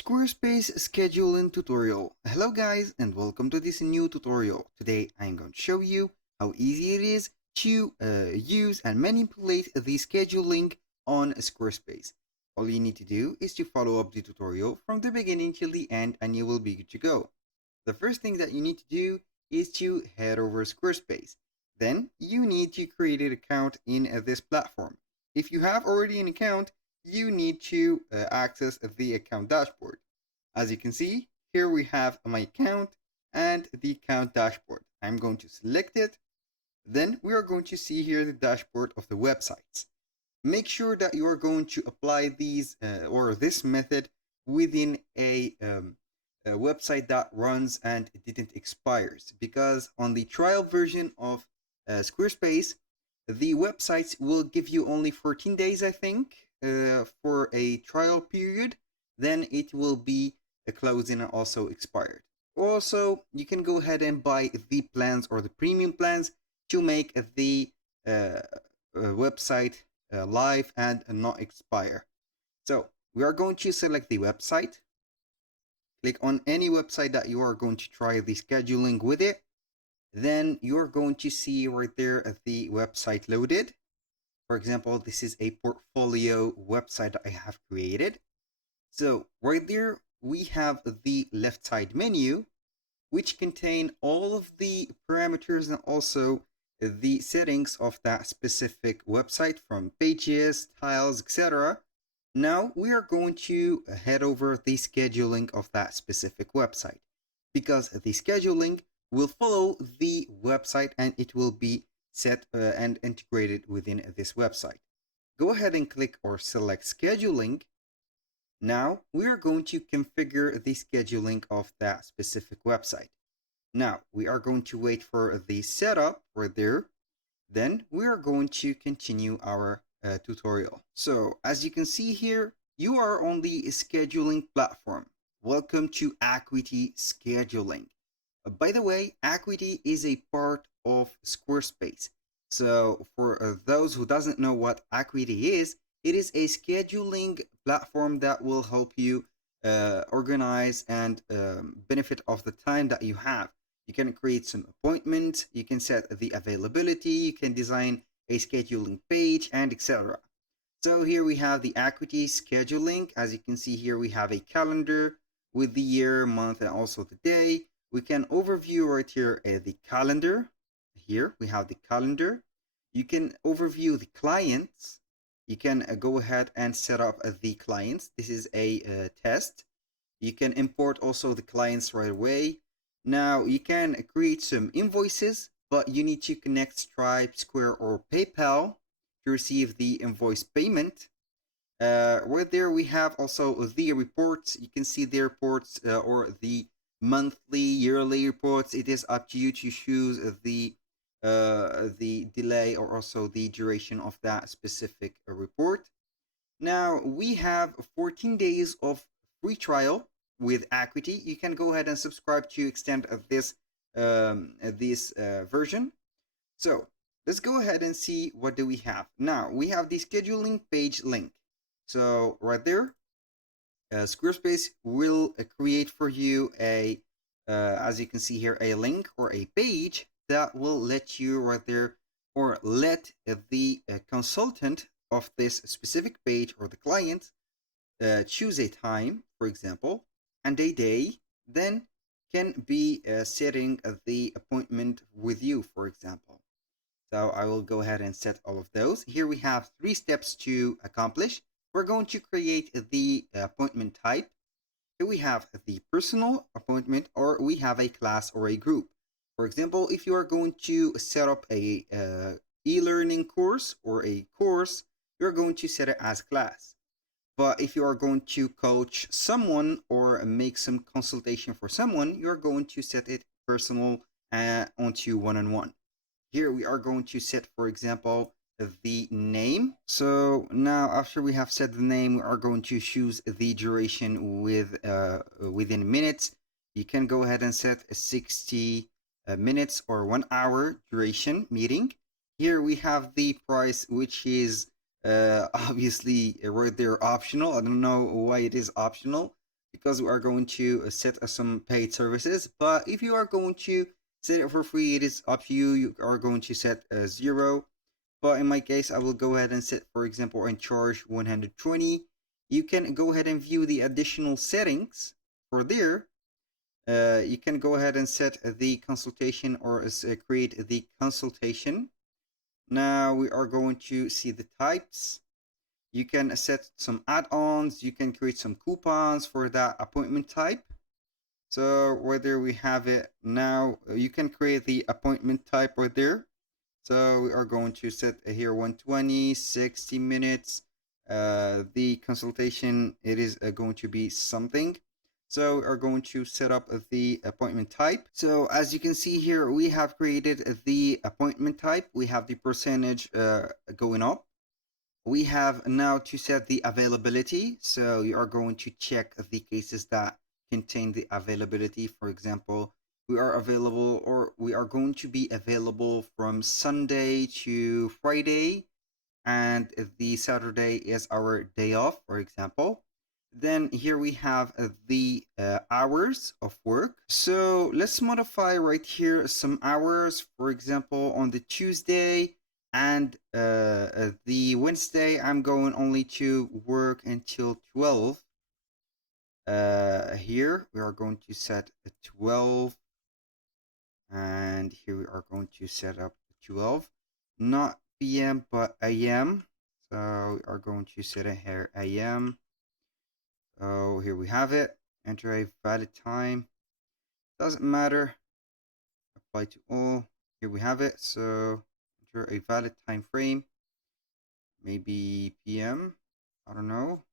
Squarespace Scheduling tutorial. Hello guys and welcome to this new tutorial. Today I'm going to show you how easy it is to use and manipulate the scheduling on Squarespace. All you need to do is to follow up the tutorial from the beginning till the end and you will be good to go. The first thing that you need to do is to head over Squarespace. Then you need to create an account in this platform. If you have already an account, you need to access the account dashboard. As you can see, here we have my account and the account dashboard. I'm going to select it. Then we are going to see here the dashboard of the websites. Make sure that you are going to apply these or this method within a website that runs and didn't expires, because on the trial version of Squarespace, the websites will give you only 14 days, I think, for a trial period. Then it will be closing and also expired. Also, you can go ahead and buy the plans or the premium plans to make the website live and not expire. So we are going to select the website. Click on any website that you are going to try the scheduling with it. Then you're going to see right there the website loaded. For example, this is a portfolio website that I have created. So right there, we have the left side menu, which contain all of the parameters and also the settings of that specific website, from pages, tiles, etc. Now we are going to head over the scheduling of that specific website, because the scheduling will follow the website and it will be set and integrated within this website. Go ahead and click or select scheduling. Now we are going to configure the scheduling of that specific website. Now we are going to wait for the setup right there. Then we are going to continue our tutorial. So as you can see here, you are on the scheduling platform. Welcome to Acuity Scheduling. By the way, Acuity is a part of Squarespace. So for those who doesn't know what Acuity is, it is a scheduling platform that will help you organize and benefit of the time that you have. You can create some appointments, you can set the availability, you can design a scheduling page, and etc. So here we have the Acuity Scheduling. As you can see here, we have a calendar with the year, month, and also the day. We can overview right here the calendar. Here we have the calendar. You can overview the clients. You can go ahead and set up the clients. This is a test. You can import also the clients right away. Now you can create some invoices, but you need to connect Stripe, Square, or PayPal to receive the invoice payment. Right there we have also the reports. You can see the reports or the monthly, yearly reports. It is up to you to choose the delay or also the duration of that specific report. Now we have 14 days of free trial with Acuity. You can go ahead and subscribe to extend this version. So let's go ahead and see what do we have. Now we have the scheduling page link. So right there, Squarespace will create for you a, as you can see here, a link or a page that will let you right there, or let the consultant of this specific page or the client choose a time, for example, and a day, then can be setting the appointment with you, for example. So I will go ahead and set all of those. Here we have 3 steps to accomplish. We're going to create the appointment type. Here we have the personal appointment, or we have a class or a group. For example, if you are going to set up a e-learning course or a course, you're going to set it as class. But if you are going to coach someone or make some consultation for someone, you're going to set it personal onto one-on-one. Here we are going to set, for example, the name. So now after we have set the name, we are going to choose the duration within minutes. You can go ahead and set a 60 minutes or 1 hour duration meeting. Here we have the price, which is obviously right there optional. I don't know why it is optional, because we are going to set some paid services. But if you are going to set it for free, it is up to you. You are going to set 0. But in my case, I will go ahead and set, for example, and charge 120. You can go ahead and view the additional settings for there. You can go ahead and set the consultation, or create the consultation. Now we are going to see the types. You can set some add-ons. You can create some coupons for that appointment type. So whether we have it now, you can create the appointment type right there. So we are going to set here 120, 60 minutes. The consultation, it is going to be something. So we are going to set up the appointment type. So as you can see here, we have created the appointment type. We have the percentage going up. We have now to set the availability. So you are going to check the cases that contain the availability. For example, we are available, or we are going to be available from Sunday to Friday, and the Saturday is our day off, for example. Then here we have the hours of work. So let's modify right here some hours. For example, on the Tuesday and the Wednesday, I'm going only to work until 12. Here we are going to set a 12, and here we are going to set up 12, not PM but AM. So we are going to set it here AM. So here we have it. Enter a valid time. Doesn't matter. Apply to all. Here we have it. So enter a valid time frame. Maybe PM. I don't know.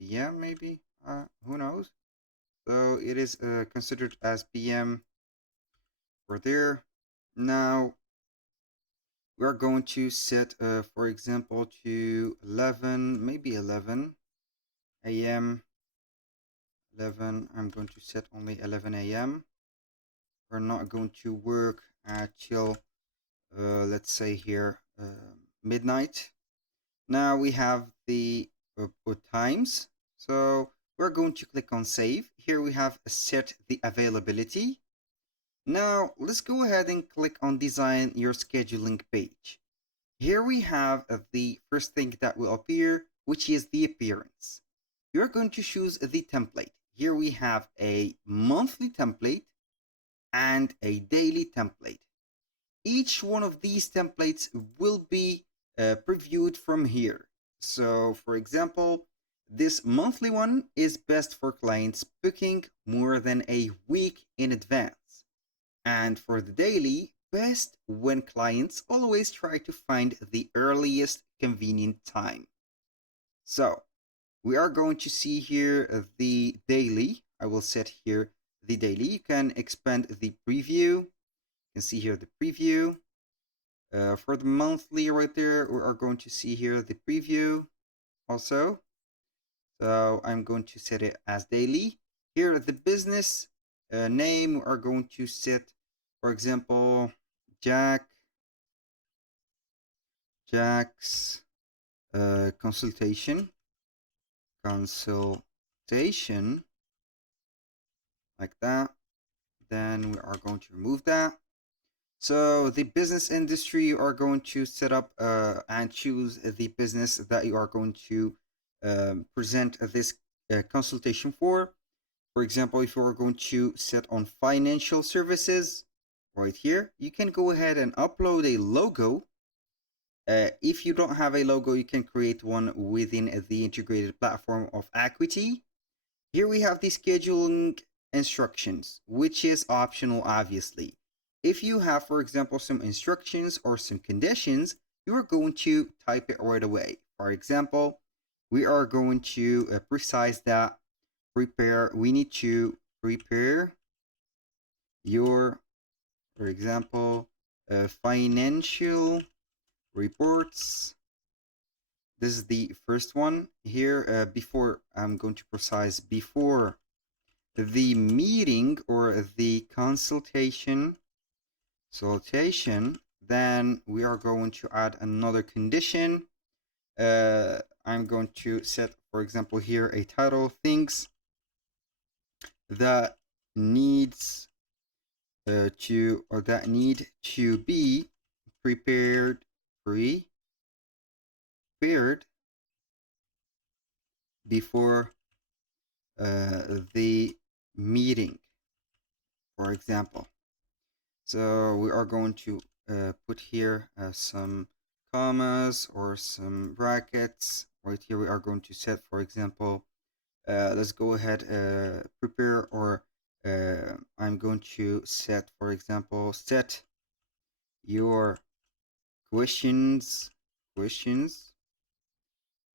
PM maybe. Who knows? So it is considered as PM for there. Now we are going to set, for example, to 11, maybe 11 a.m. 11. I'm going to set only 11 a.m. We're not going to work till, let's say here, midnight. Now we have the times. So we're going to click on save. Here we have set the availability. Now let's go ahead and click on design your scheduling page. Here we have the first thing that will appear, which is the appearance. You're going to choose the template. Here we have a monthly template and a daily template. Each one of these templates will be previewed from here. So for example, this monthly one is best for clients booking more than a week in advance. And for the daily, best when clients always try to find the earliest convenient time. So we are going to see here the daily. I will set here the daily. You can expand the preview. You can see here the preview. For the monthly right there, we are going to see here the preview also. So I'm going to set it as daily. Here at the business name, we are going to set, for example, Jack's consultation, like that. Then we are going to remove that. So the business industry, you are going to set up and choose the business that you are going to present this consultation for. For example, if you are going to set on financial services, right here, you can go ahead and upload a logo. If you don't have a logo, you can create one within the integrated platform of Acuity. Here we have the scheduling instructions, which is optional, obviously. If you have, for example, some instructions or some conditions, you are going to type it right away. For example, we are going to precise that we need to prepare your, for example, financial reports. This is the first one here. Before I'm going to precise before the meeting or the consultation, then we are going to add another condition. I'm going to set, for example, here a title, things that needs that need to be prepared prepared before the meeting, for example. So we are going to put here some commas or some brackets. Right here we are going to set, for example, let's go ahead, prepare, or I'm going to set, for example, set your questions,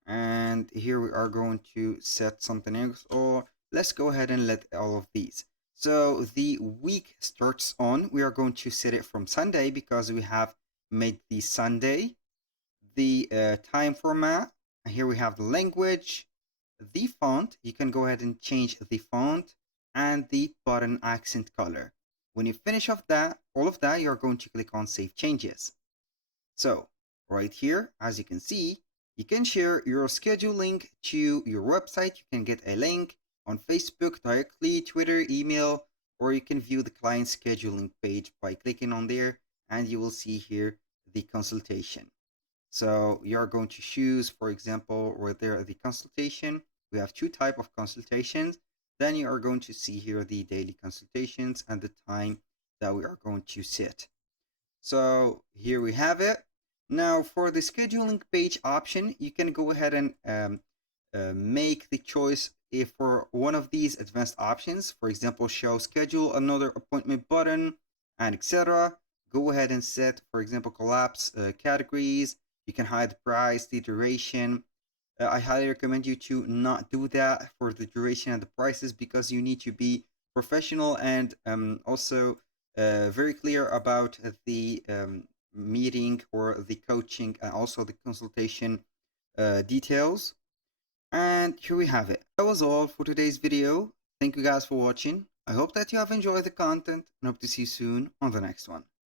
and here we are going to set something else, or let's go ahead and let all of these. So the week starts on, we are going to set it from Sunday because we have made the Sunday. The time format, here we have the language, the font, you can go ahead and change the font, and the button accent color. When you finish off that, all of that, you're going to click on Save Changes. So right here, as you can see, you can share your schedule link to your website. You can get a link on Facebook directly, Twitter, email, or you can view the client scheduling page by clicking on there, and you will see here the consultation. So you're going to choose, for example, right there the consultation. We have two types of consultations. Then you are going to see here the daily consultations and the time that we are going to set. So here we have it. Now for the scheduling page option, you can go ahead and make the choice if for one of these advanced options, for example, show schedule another appointment button, and etc. Go ahead and set, for example, collapse categories. You can hide the price, the duration. I highly recommend you to not do that for the duration and the prices because you need to be professional and also very clear about the meeting or the coaching and also the consultation details. And here we have it. That was all for today's video. Thank you guys for watching. I hope that you have enjoyed the content and hope to see you soon on the next one.